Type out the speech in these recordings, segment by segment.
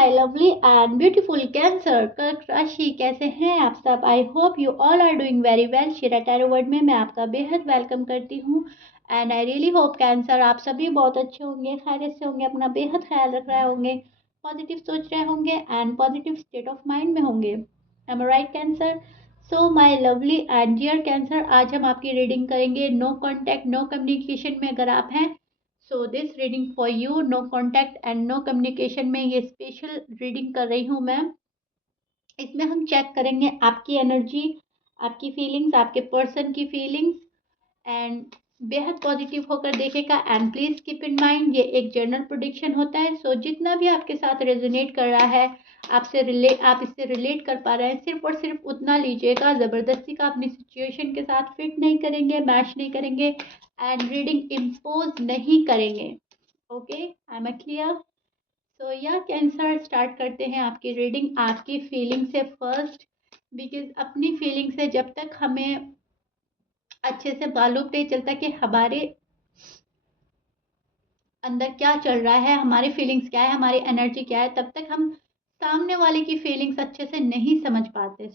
My lovely and beautiful cancer कर्क राशि, कैसे हैं आप सब। I hope you all are doing very well. Shira tarot world में मैं आपका बेहद वेलकम करती हूँ and I really hope cancer आप सभी बहुत अच्छे होंगे, खैरियत से होंगे, अपना बेहद ख्याल रख रहे होंगे, पॉजिटिव सोच रहे होंगे and positive state of mind में होंगे। Am right cancer. So my lovely and dear cancer, आज हम आपकी रीडिंग करेंगे नो कॉन्टैक्ट नो कम्युनिकेशन में। अगर आप हैं so this reading for you. No contact and no communication में ये स्पेशल रीडिंग कर रही हूँ मैं। इसमें हम चेक करेंगे आपकी एनर्जी, आपकी फीलिंग्स, आपके पर्सन की फीलिंग्स एंड बेहद पॉजिटिव होकर देखेगा। And please keep in mind ये एक जनरल प्रोडिक्शन होता है। सो जितना भी आपके साथ रेजोनेट कर रहा है, आप इससे रिलेट कर पा रहे हैं, सिर्फ और सिर्फ उतना लीजिएगा। ज़बरदस्ती का अपनी सिचुएशन के साथ फिट नहीं करेंगे, मैच नहीं करेंगे एंड रीडिंग इम्पोज नहीं करेंगे। Okay, I am clear. So या कैंसर, स्टार्ट करते हैं आपकी रीडिंग आपकी फीलिंग से फर्स्ट। बिकॉज अपनी फीलिंग से जब तक हमें अच्छे से मालूम नहीं चलता कि हमारे अंदर क्या चल रहा है, हमारी फीलिंग्स क्या है, हमारी एनर्जी क्या है, तब तक हम सामने वाले की फीलिंग्स अच्छे से नहीं समझ पाते।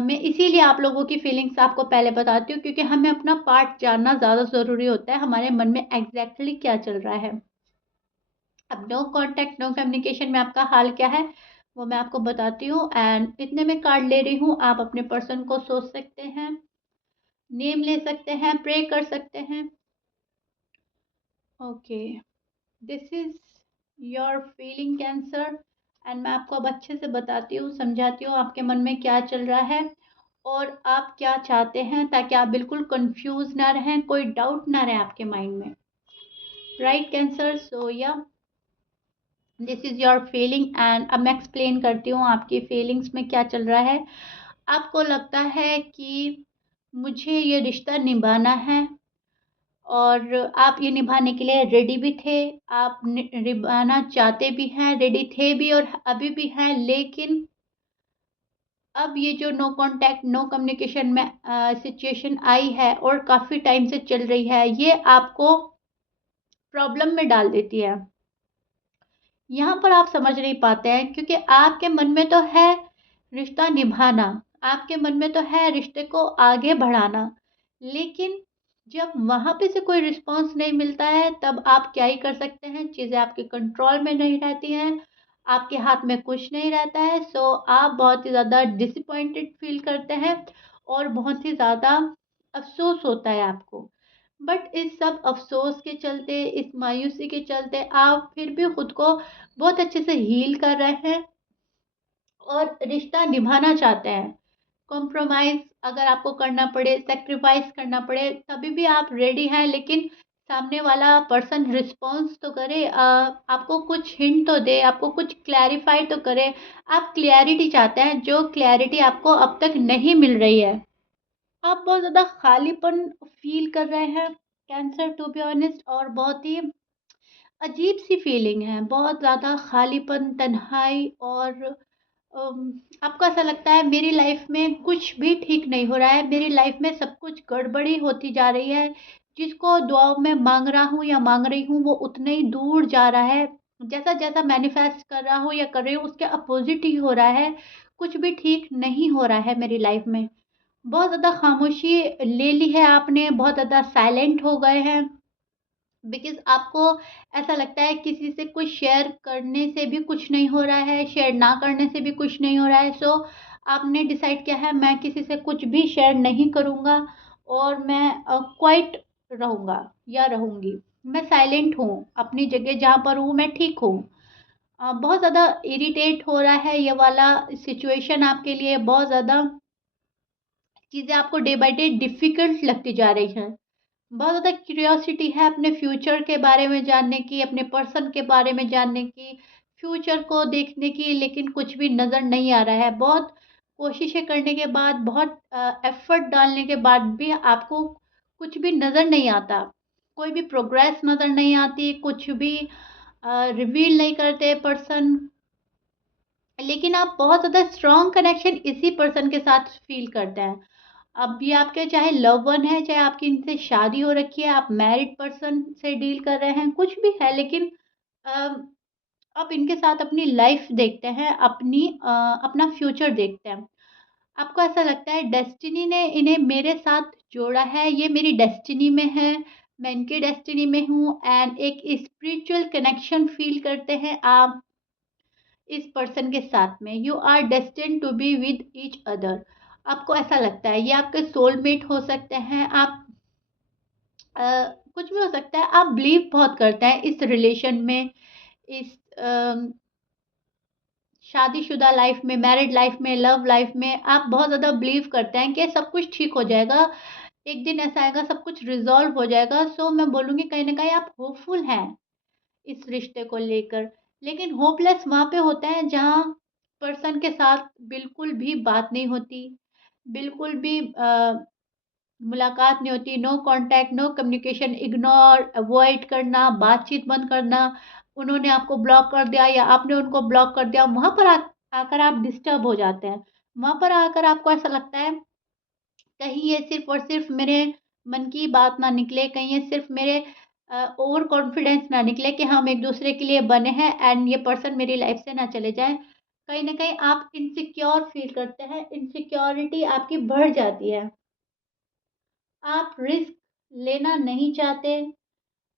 मैं इसीलिए आप लोगों की फीलिंग्स आपको पहले बताती हूँ, क्योंकि हमें अपना पार्ट जानना ज़्यादा ज़रूरी होता है, हमारे मन में एग्जैक्टली क्या चल रहा है। अब नो कॉन्टैक्ट नो कम्युनिकेशन में आपका हाल क्या है वो मैं आपको बताती हूँ। एंड इतने में कार्ड ले रही हूँ, आप अपने पर्सन को सोच सकते हैं, नेम ले सकते हैं, प्रे कर सकते हैं। Okay, this is your feeling cancer and मैं आपको अब अच्छे से बताती हूँ, समझाती हूँ आपके मन में क्या चल रहा है और आप क्या चाहते हैं, ताकि आप बिल्कुल कंफ्यूज ना रहें, कोई डाउट ना रहे आपके माइंड में। Right cancer. सो या this is your feeling and अब मैं एक्सप्लेन करती हूँ आपकी फीलिंग्स में क्या चल रहा है। आपको लगता है कि मुझे ये रिश्ता निभाना है और आप ये निभाने के लिए रेडी भी थे, आप निभाना चाहते भी हैं, रेडी थे भी और अभी भी हैं। लेकिन अब ये जो नो कांटेक्ट नो कम्युनिकेशन में सिचुएशन आई है और काफ़ी टाइम से चल रही है, ये आपको प्रॉब्लम में डाल देती है। यहाँ पर आप समझ नहीं पाते हैं, क्योंकि आपके मन में तो है रिश्ता निभाना, आपके मन में तो है रिश्ते को आगे बढ़ाना, लेकिन जब वहाँ पे से कोई रिस्पांस नहीं मिलता है तब आप क्या ही कर सकते हैं। चीज़ें आपके कंट्रोल में नहीं रहती हैं, आपके हाथ में कुछ नहीं रहता है। सो आप बहुत ही ज़्यादा डिसअपॉइंटेड फील करते हैं और बहुत ही ज़्यादा अफसोस होता है आपको। बट इस सब अफसोस के चलते, इस मायूसी के चलते आप फिर भी खुद को बहुत अच्छे से हील कर रहे हैं और रिश्ता निभाना चाहते हैं। कॉम्प्रोमाइज़ अगर आपको करना पड़े, सेक्रीफाइस करना पड़े, तभी भी आप रेडी हैं। लेकिन सामने वाला पर्सन रिस्पॉन्स तो करे, आपको कुछ हिंट तो दे, आपको कुछ क्लैरिफाई तो करे। आप क्लैरिटी चाहते हैं, जो क्लैरिटी आपको अब तक नहीं मिल रही है। आप बहुत ज़्यादा खालीपन फील कर रहे हैं कैंसर, टू बी ऑनेस्ट, और बहुत ही अजीब सी फीलिंग है, बहुत ज़्यादा खालीपन, तन्हाई और आपको ऐसा लगता है मेरी लाइफ में कुछ भी ठीक नहीं हो रहा है, मेरी लाइफ में सब कुछ गड़बड़ी होती जा रही है। जिसको दुआओं में मांग रहा हूँ या मांग रही हूँ वो उतना ही दूर जा रहा है। जैसा जैसा मैनिफेस्ट कर रहा हूँ या कर रही हूँ उसके अपोजिट ही हो रहा है। कुछ भी ठीक नहीं हो रहा है मेरी लाइफ में। बहुत ज़्यादा खामोशी ले ली है आपने, बहुत ज़्यादा साइलेंट हो गए हैं। बिकॉज़ आपको ऐसा लगता है किसी से कुछ शेयर करने से भी कुछ नहीं हो रहा है, शेयर ना करने से भी कुछ नहीं हो रहा है। सो आपने डिसाइड किया है मैं किसी से कुछ भी शेयर नहीं करूँगा और मैं क्वाइट रहूँगा या रहूँगी। मैं साइलेंट हूँ, अपनी जगह जहाँ पर हूँ मैं ठीक हूँ। बहुत ज़्यादा इरिटेट हो रहा है ये वाला सिचुएशन आपके लिए, बहुत ज़्यादा चीज़ें आपको डे बाय डे डिफ़िकल्ट लगती जा रही हैं। बहुत ज़्यादा क्यूरियोसिटी है अपने फ्यूचर के बारे में जानने की, अपने पर्सन के बारे में जानने की, फ्यूचर को देखने की, लेकिन कुछ भी नज़र नहीं आ रहा है। बहुत कोशिशें करने के बाद, बहुत एफ़र्ट डालने के बाद भी आपको कुछ भी नज़र नहीं आता। कोई भी प्रोग्रेस नज़र नहीं आती, कुछ भी रिवील नहीं करते पर्सन। लेकिन आप बहुत ज़्यादा स्ट्रॉन्ग कनेक्शन इसी पर्सन के साथ फ़ील करते हैं। अब ये आपके चाहे लव वन है, चाहे आपकी इनसे शादी हो रखी है, आप मैरिड पर्सन से डील कर रहे हैं, कुछ भी है, लेकिन अ, अब इनके साथ अपनी लाइफ देखते हैं, अपना फ्यूचर देखते हैं। आपको ऐसा लगता है डेस्टिनी ने इन्हें मेरे साथ जोड़ा है, ये मेरी डेस्टिनी में है, मैं इनकी डेस्टिनी में हूँ, एंड एक स्पिरिचुअल कनेक्शन फील करते हैं आप इस पर्सन के साथ में। You are destined to be with each other. आपको ऐसा लगता है ये आपके सोलमेट हो सकते हैं, आप कुछ भी हो सकता है। आप बिलीव बहुत करते हैं इस रिलेशन में, इस शादीशुदा लाइफ में, मैरिड लाइफ में, लव लाइफ में आप बहुत ज़्यादा बिलीव करते हैं कि सब कुछ ठीक हो जाएगा, एक दिन ऐसा आएगा सब कुछ रिजॉल्व हो जाएगा। सो मैं बोलूँगी कहीं न कहीं आप होपफुल हैं इस रिश्ते को लेकर। लेकिन होपलेस वहाँ पे होता है जहाँ पर्सन के साथ बिल्कुल भी बात नहीं होती, बिल्कुल भी मुलाकात नहीं होती, no contact, no communication, ignore, avoid करना, बातचीत बंद करना, उन्होंने आपको ब्लॉक कर दिया या आपने उनको ब्लॉक कर दिया, वहाँ पर आकर आप डिस्टर्ब हो जाते हैं। वहाँ पर आकर आपको ऐसा लगता है कहीं ये सिर्फ़ और सिर्फ़ मेरे मन की बात ना निकले, कहीं ये सिर्फ़ मेरे ओवर कॉन्फिडेंस ना निकले कि हम एक-दूसरे के लिए बने हैं एंड ये पर्सन मेरी लाइफ़ से ना चले जाएँ। कहीं न कहीं आप इनसिक्योर फ़ील करते हैं, इनसिक्योरिटी आपकी बढ़ जाती है। आप रिस्क लेना नहीं चाहते,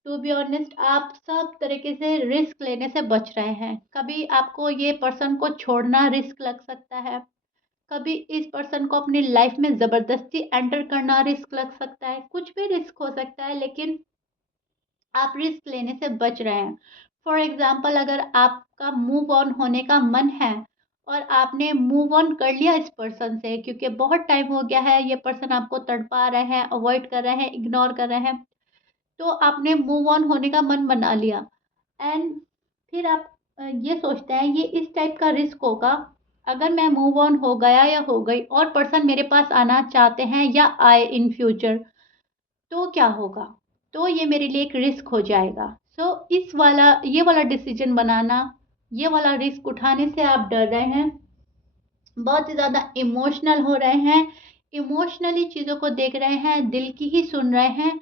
टू बी ऑनेस्ट आप सब तरीके से रिस्क लेने से बच रहे हैं। कभी आपको ये पर्सन को छोड़ना रिस्क लग सकता है, कभी इस पर्सन को अपनी लाइफ में ज़बरदस्ती एंटर करना रिस्क लग सकता है, कुछ भी रिस्क हो सकता है, लेकिन आप रिस्क लेने से बच रहे हैं। फॉर एग्ज़ाम्पल अगर आपका मूव ऑन होने का मन है और आपने मूव ऑन कर लिया इस पर्सन से क्योंकि बहुत टाइम हो गया है, ये पर्सन आपको तड़पा रहे हैं, अवॉइड कर रहे हैं, इग्नोर कर रहे हैं, तो आपने मूव ऑन होने का मन बना लिया एंड फिर आप ये सोचते हैं ये इस टाइप का रिस्क होगा, अगर मैं मूव ऑन हो गया या हो गई और पर्सन मेरे पास आना चाहते हैं या आए इन फ्यूचर तो क्या होगा? तो ये मेरे लिए एक रिस्क हो जाएगा। सो ये वाला डिसीजन बनाना, ये वाला रिस्क उठाने से आप डर रहे हैं, बहुत ही ज़्यादा इमोशनल हो रहे हैं, इमोशनली चीज़ों को देख रहे हैं, दिल की ही सुन रहे हैं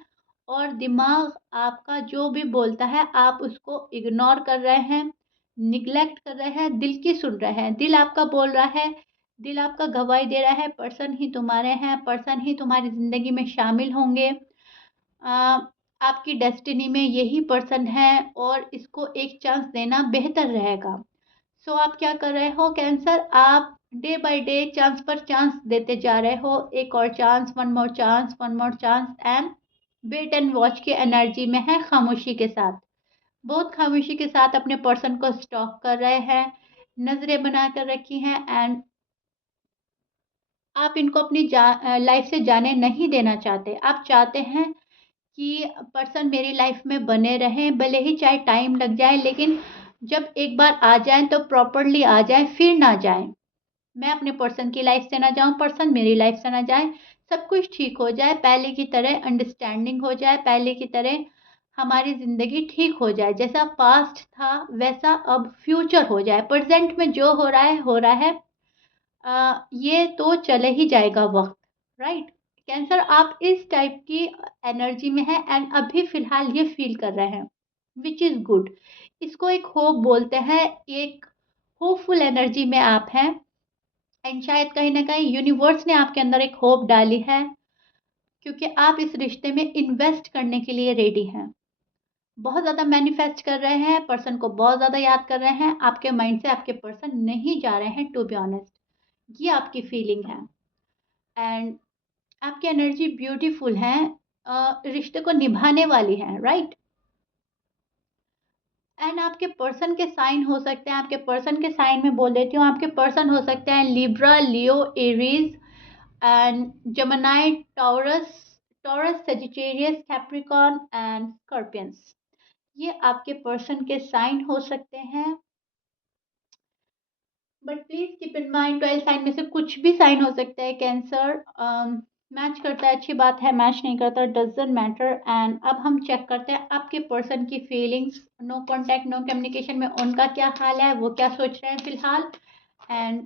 और दिमाग आपका जो भी बोलता है आप उसको इग्नोर कर रहे हैं, निग्लेक्ट कर रहे हैं, दिल की सुन रहे हैं। दिल आपका बोल रहा है, दिल आपका गवाही दे रहा है, पर्सन ही तुम्हारे हैं, पर्सन ही तुम्हारी ज़िंदगी में शामिल होंगे। आपकी डेस्टिनी में यही पर्सन है और इसको एक चांस देना बेहतर रहेगा। सो आप क्या कर रहे हो कैंसर, आप डे बाय डे चांस पर चांस देते जा रहे हो, एक और chance, one more chance, one more chance, and wait and watch की एनर्जी में है, खामोशी के साथ, बहुत खामोशी के साथ अपने पर्सन को स्टॉक कर रहे हैं, नज़रें बना कर रखी हैं एंड आप इनको अपनी लाइफ से जाने नहीं देना चाहते। आप चाहते हैं कि पर्सन मेरी लाइफ में बने रहें, भले ही चाहे टाइम लग जाए, लेकिन जब एक बार आ जाएँ तो प्रॉपर्ली आ जाएँ, फिर ना जाएँ। मैं अपने पर्सन की लाइफ से ना जाऊँ, पर्सन मेरी लाइफ से ना जाए, सब कुछ ठीक हो जाए, पहले की तरह अंडरस्टैंडिंग हो जाए, पहले की तरह हमारी ज़िंदगी ठीक हो जाए, जैसा पास्ट था वैसा अब फ्यूचर हो जाए, प्रेज़ेंट में जो हो रहा है, हो रहा है। ये तो चले ही जाएगा वक़्त, राइट? कैंसर आप इस टाइप की एनर्जी में हैं एंड अभी फ़िलहाल ये फ़ील कर रहे हैं, व्हिच इज़ गुड। इसको एक होप बोलते हैं, एक होपफुल एनर्जी में आप हैं एंड शायद कहीं न कहीं यूनिवर्स ने आपके अंदर एक होप डाली है, क्योंकि आप इस रिश्ते में इन्वेस्ट करने के लिए रेडी हैं। बहुत ज़्यादा मैनिफेस्ट कर रहे हैं, पर्सन को बहुत ज़्यादा याद कर रहे हैं, आपके माइंड से आपके पर्सन नहीं जा रहे हैं टू बी ऑनेस्ट, ये आपकी फीलिंग है एंड आपकी एनर्जी ब्यूटीफुल है, रिश्ते को निभाने वाली है, राइट? एंड आपके पर्सन के साइन हो सकते हैं, आपके पर्सन के साइन में बोल देती हूँ, आपके पर्सन हो सकते हैं Libra, Leo, Aries and Gemini, Taurus, Sagittarius, Capricorn and Scorpions. ये आपके पर्सन के साइन हो सकते हैं, but please keep in mind 12 sign में से कुछ भी साइन हो सकता है। कैंसर मैच करता है, अच्छी बात है, मैच नहीं करता डजंट मैटर। एंड अब हम चेक करते हैं आपके पर्सन की feelings, no contact, no communication में उनका क्या हाल है, वो क्या सोच रहे हैं फिलहाल। एंड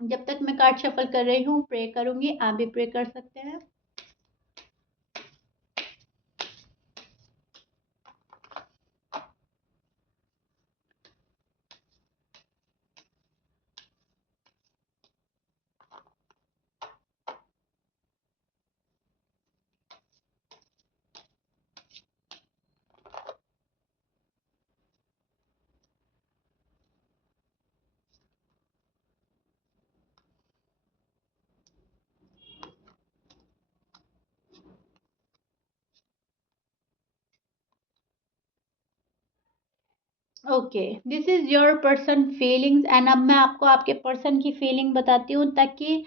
जब तक मैं कार्ड शफल कर रही हूँ प्रे करूँगी, आप भी प्रे कर सकते हैं। Okay, this is your person feelings and अब मैं आपको आपके पर्सन की फीलिंग बताती हूँ ताकि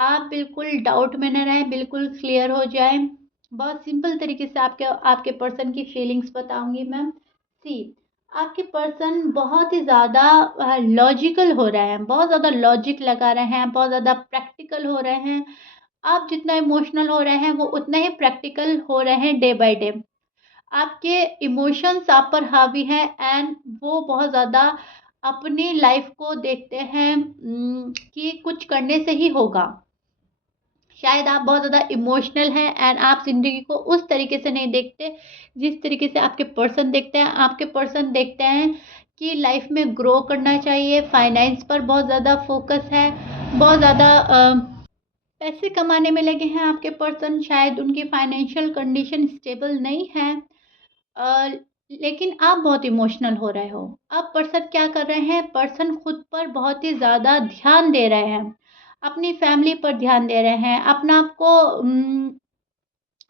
आप बिल्कुल डाउट में न रहें, बिल्कुल क्लियर हो जाएँ। बहुत सिंपल तरीके से आपके आपके पर्सन की फीलिंग्स बताऊँगी मैं। सी, आपके पर्सन बहुत ही ज़्यादा लॉजिकल हो रहे हैं, बहुत ज़्यादा लॉजिक लगा रहे हैं, बहुत ज़्यादा प्रैक्टिकल हो रहे हैं। आप जितना इमोशनल हो रहे हैं, वो उतना ही प्रैक्टिकल हो रहे हैं डे बाय डे। आपके इमोशंस आप पर हावी हैं एंड वो बहुत ज़्यादा अपनी लाइफ को देखते हैं कि कुछ करने से ही होगा। शायद आप बहुत ज़्यादा इमोशनल हैं एंड आप ज़िंदगी को उस तरीके से नहीं देखते जिस तरीके से आपके पर्सन देखते हैं। आपके पर्सन देखते हैं कि लाइफ में ग्रो करना चाहिए, फाइनेंस पर बहुत ज़्यादा फोकस है, बहुत ज़्यादा पैसे कमाने में लगे हैं आपके पर्सन। शायद उनकी फाइनेंशियल कंडीशन स्टेबल नहीं है। अ, लेकिन आप बहुत इमोशनल हो रहे हो। अब पर्सन क्या कर रहे हैं, पर्सन खुद पर बहुत ही ज़्यादा ध्यान दे रहे हैं, अपनी फैमिली पर ध्यान दे रहे हैं, अपना आप को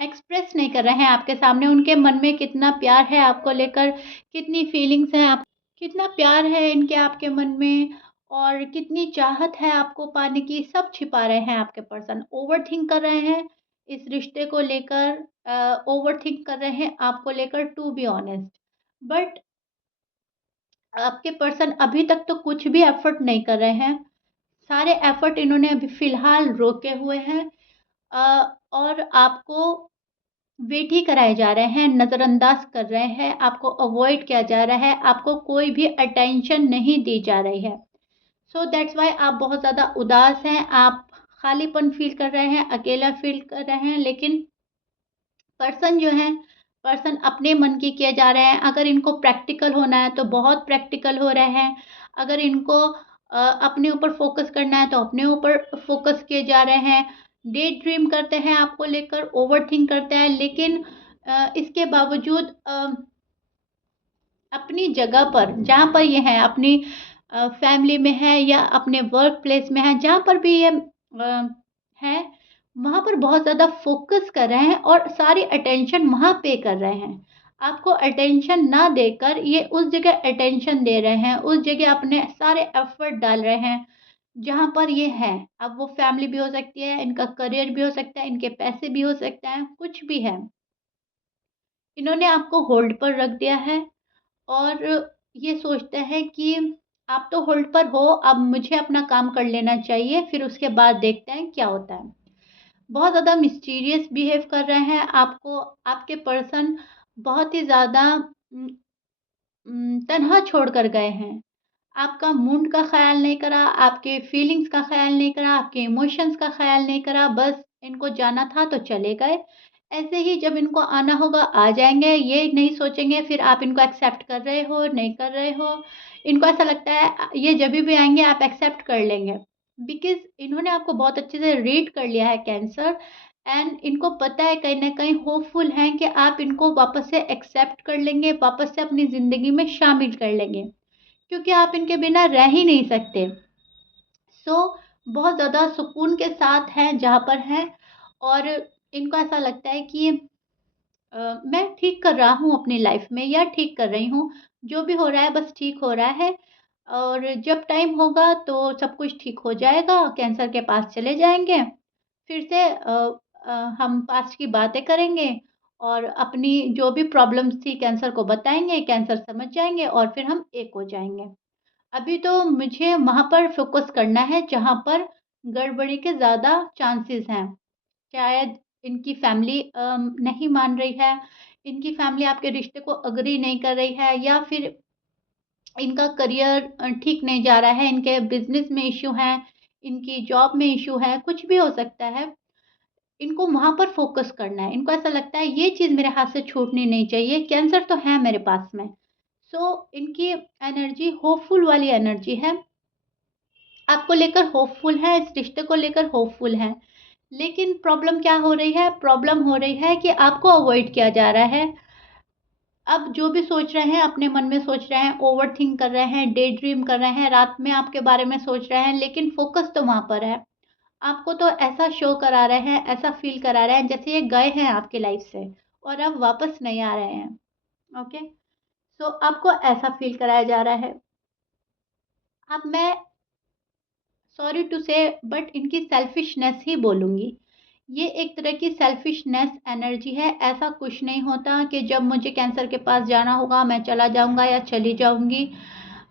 एक्सप्रेस नहीं कर रहे हैं आपके सामने। उनके मन में कितना प्यार है आपको लेकर, कितनी फीलिंग्स हैं आप, कितना प्यार है इनके आपके मन में और कितनी चाहत है आपको पाने की, सब छिपा रहे हैं आपके पर्सन। ओवरथिंक कर रहे हैं इस रिश्ते को लेकर, ओवरथिंक कर रहे हैं आपको लेकर, टू बी ऑनेस्ट। बट आपके पर्सन अभी तक तो कुछ भी एफर्ट नहीं कर रहे हैं। सारे एफर्ट इन्होंने अभी फ़िलहाल रोके हुए हैं। और आपको वेट ही कराए जा रहे हैं, नज़रअंदाज कर रहे हैं, आपको अवॉइड किया जा रहा है, आपको कोई भी अटेंशन नहीं दी जा रही है। सो दैट्स व्हाई आप बहुत ज़्यादा उदास हैं, आप खालीपन फ़ील कर रहे हैं, अकेला फ़ील कर रहे हैं। लेकिन पर्सन जो हैं, पर्सन अपने मन की किए जा रहे हैं। अगर इनको प्रैक्टिकल होना है तो बहुत प्रैक्टिकल हो रहे हैं। अगर इनको अपने ऊपर फ़ोकस करना है तो अपने ऊपर फ़ोकस किए जा रहे हैं। डे ड्रीम करते हैं आपको लेकर, ओवरथिंक करते हैं, लेकिन इसके बावजूद अपनी जगह पर जहाँ पर ये हैं, अपनी फैमिली में है या अपने वर्क प्लेस में है, जहाँ पर भी ये हैं, वहाँ पर बहुत ज़्यादा फ़ोकस कर रहे हैं और सारी अटेंशन वहाँ पे कर रहे हैं। आपको अटेंशन ना देकर ये उस जगह अटेंशन दे रहे हैं, उस जगह अपने सारे एफ़र्ट डाल रहे हैं, जहाँ पर ये हैं। अब वो फैमिली भी हो सकती है, इनका करियर भी हो सकता है, इनके पैसे भी हो सकते हैं, कुछ भी है। इन्होंने आपको होल्ड पर रख दिया है और ये सोचते हैं कि आप तो होल्ड पर हो, अब मुझे अपना काम कर लेना चाहिए, फिर उसके बाद देखते हैं क्या होता है। बहुत ज़्यादा मिस्टीरियस बिहेव कर रहे हैं आपको, आपके पर्सन बहुत ही ज़्यादा तन्हा छोड़ कर गए हैं। आपका मूड का ख़्याल नहीं करा, आपके फीलिंग्स का ख़्याल नहीं करा, आपके इमोशंस का ख़्याल नहीं करा, बस इनको जाना था तो चले गए। ऐसे ही जब इनको आना होगा आ जाएँगे, ये नहीं सोचेंगे फिर आप इनको एक्सेप्ट कर रहे हो, नहीं कर रहे हो। इनको ऐसा लगता है ये जभी भी आएँगे आप एक्सेप्ट कर लेंगे। बिकॉज़ इन्होंने आपको बहुत अच्छे से रीड कर लिया है कैंसर एंड इनको पता है, कहीं न कहीं होपफुल हैं कि आप इनको वापस से एक्सेप्ट कर लेंगे, वापस से अपनी ज़िंदगी में शामिल कर लेंगे। क्योंकि आप इनके बिना रह ही नहीं सकते। सो बहुत ज़्यादा सुकून के साथ हैं जहाँ पर हैं और इनको ऐसा लगता है कि मैं ठीक कर रहा हूँ अपनी लाइफ में या ठीक कर रही हूँ, जो भी हो रहा है बस ठीक हो रहा है और जब टाइम होगा तो सब कुछ ठीक हो जाएगा, कैंसर के पास चले जाएँगे, फिर से हम पास्ट की बातें करेंगे और अपनी जो भी प्रॉब्लम्स थी कैंसर को बताएँगे, कैंसर समझ जाएँगे और फिर हम एक हो जाएँगे। अभी तो मुझे वहाँ पर फ़ोकस करना है जहाँ पर गड़बड़ी के ज़्यादा चांसेस हैं। शायद इनकी फैमिली नहीं मान रही है, इनकी फैमिली आपके रिश्ते को एग्री नहीं कर रही है या फिर इनका करियर ठीक नहीं जा रहा है, इनके बिज़नेस में इश्यू है, इनकी जॉब में इश्यू है, कुछ भी हो सकता है। इनको वहाँ पर फ़ोकस करना है। इनको ऐसा लगता है ये चीज़ मेरे हाथ से छूटनी नहीं चाहिए, कैंसर तो है मेरे पास में। इनकी एनर्जी होपफुल वाली एनर्जी है। आपको लेकर होपफुल है, इस रिश्ते को लेकर होपफुल है। लेकिन प्रॉब्लम क्या हो रही है? प्रॉब्लम हो रही है कि आपको अवॉइड किया जा रहा है। अब जो भी सोच रहे हैं, अपने मन में सोच रहे हैं, ओवरथिंक कर रहे हैं, डे ड्रीम कर रहे हैं, रात में आपके बारे में सोच रहे हैं, लेकिन फ़ोकस तो वहाँ पर है। आपको तो ऐसा शो करा रहे हैं, ऐसा फ़ील करा रहे हैं जैसे ये गए हैं आपकी लाइफ़ से और अब वापस नहीं आ रहे हैं। ओके? सो आपको ऐसा फ़ील कराया जा रहा है। अब मैं सॉरी टू से बट इनकी सेल्फिशनेस ही बोलूँगी। ये एक तरह की सेल्फिशनेस एनर्जी है। ऐसा कुछ नहीं होता कि जब मुझे कैंसर के पास जाना होगा मैं चला जाऊँगा या चली जाऊँगी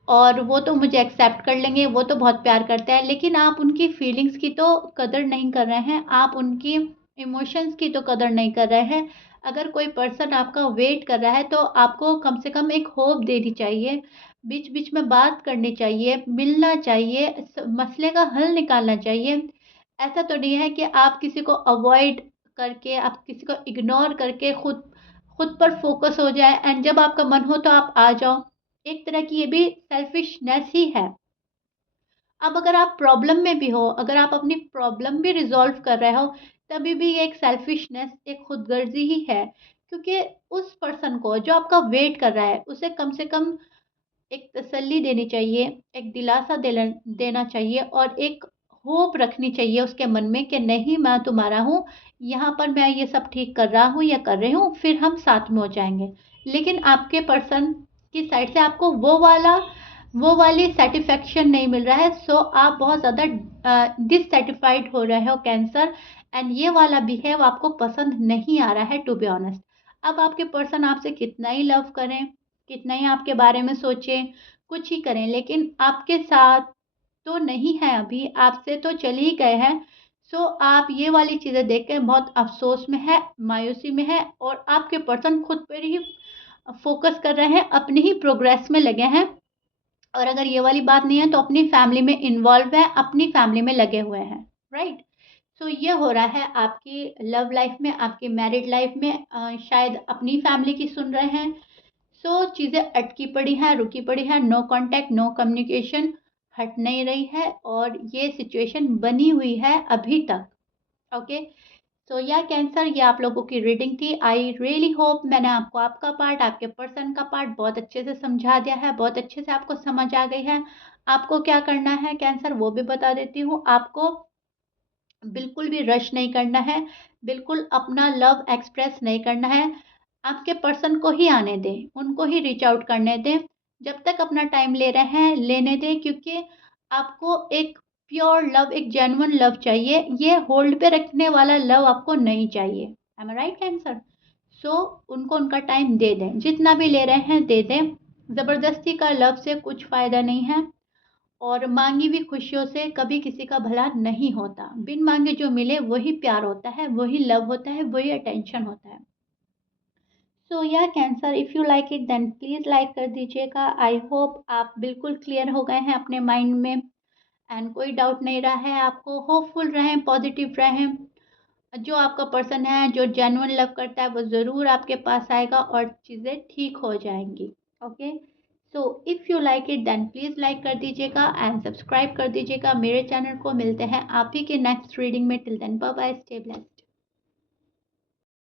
और वो तो मुझे एक्सेप्ट कर लेंगे, वो तो बहुत प्यार करते हैं। लेकिन आप उनकी फीलिंग्स की तो कदर नहीं कर रहे हैं, आप उनकी इमोशंस की तो कदर नहीं कर रहे हैं। अगर कोई पर्सन आपका वेट कर रहा है तो आपको कम से कम एक होप देनी चाहिए, बीच-बीच में बात करनी चाहिए, मिलना चाहिए, मसले का हल निकालना चाहिए। ऐसा तो नहीं है कि आप किसी को अवॉइड करके, आप किसी को इग्नोर करके खुद खुद पर फ़ोकस हो जाएँ एंड जब आपका मन हो तो आप आ जाओ। एक तरह की ये भी सेल्फिशनेस ही है। अब अगर आप प्रॉब्लम में भी हो, अगर आप अपनी प्रॉब्लम भी रिज़ॉल्व कर रहे हो, तभी भी ये एक सेल्फिशनेस, एक खुदगर्ज़ी ही है। क्योंकि उस पर्सन को जो आपका वेट कर रहा है, उसे कम से कम एक तसल्ली देनी चाहिए, एक दिलासा देना चाहिए और एक होप रखनी चाहिए उसके मन में कि नहीं मैं तुम्हारा हूँ, यहाँ पर मैं ये सब ठीक कर रहा हूँ या कर रही हूँ, फिर हम साथ में हो जाएँगे। लेकिन आपके पर्सन की साइड से आपको वो वाली सैटिस्फैक्शन नहीं मिल रहा है, सो आप बहुत ज़्यादा डिससैटिस्फाइड हो रहे हो कैंसर एंड ये वाला बिहेव आपको पसंद नहीं आ रहा है टू बी ऑनेस्ट। अब आपके पर्सन आपसे कितना ही लव करें, कितना ही आपके बारे में सोचें, कुछ ही करें, लेकिन आपके साथ तो नहीं है अभी, आपसे तो चले ही गए हैं। सो आप ये वाली चीज़ें देख के बहुत अफ़सोस में हैं, मायूसी में हैं और आपके पर्सन खुद पर ही फ़ोकस कर रहे हैं, अपनी ही प्रोग्रेस में लगे हैं और अगर ये वाली बात नहीं है तो अपनी फैमिली में इन्वॉल्व है, अपनी फैमिली में लगे हुए हैं, राइट? सो ये हो रहा है आपकी लव लाइफ़ में, आपकी मैरिड लाइफ़ में शायद अपनी फैमिली की सुन रहे हैं। सो चीज़ें अटकी पड़ी हैं, रुकी पड़ी हैं, नो कॉन्टैक्ट, नो कम्युनिकेशन, हट नहीं रही है और ये सिचुएशन बनी हुई है अभी तक, ओके? सो या कैंसर ये आप लोगों की रीडिंग थी। आई रियली होप मैंने आपको आपका पार्ट, आपके पर्सन का पार्ट बहुत अच्छे से समझा दिया है, बहुत अच्छे से आपको समझ आ गई है। आपको क्या करना है कैंसर वो भी बता देती हूँ। आपको बिल्कुल भी रश नहीं करना है, बिल्कुल अपना लव एक्सप्रेस नहीं करना है। आपके पर्सन को ही आने दें, उनको ही रीच आउट करने दें। जब तक अपना टाइम ले रहे हैं, लेने दें क्योंकि आपको एक प्योर लव, एक जेन्युइन लव चाहिए। ये होल्ड पे रखने वाला लव आपको नहीं चाहिए। एम आई राइट कैंसर? सो उनको उनका टाइम दे दें, जितना भी ले रहे हैं दे दें। ज़बरदस्ती का लव से कुछ फ़ायदा नहीं है। और मांगी हुई खुशियों से कभी किसी का भला नहीं होता। बिन मांगे जो मिले वही प्यार होता है, वही लव होता है, वही अटेंशन होता है। सो या cancer, if you like it then please like कर दीजिएगा। आई होप आप बिल्कुल क्लियर हो गए हैं अपने माइंड में एंड कोई डाउट नहीं रहा है आपको। होपफुल रहें, पॉजिटिव रहें। जो आपका पर्सन है, जो जेन्युइन लव करता है, वो ज़रूर आपके पास आएगा और चीज़ें ठीक हो जाएँगी। Okay? So if you like it then please like कर दीजिएगा एंड सब्सक्राइब कर दीजिएगा मेरे चैनल को। मिलते हैं आप ही के नेक्स्ट रीडिंग में। Till then bye bye, stay blessed.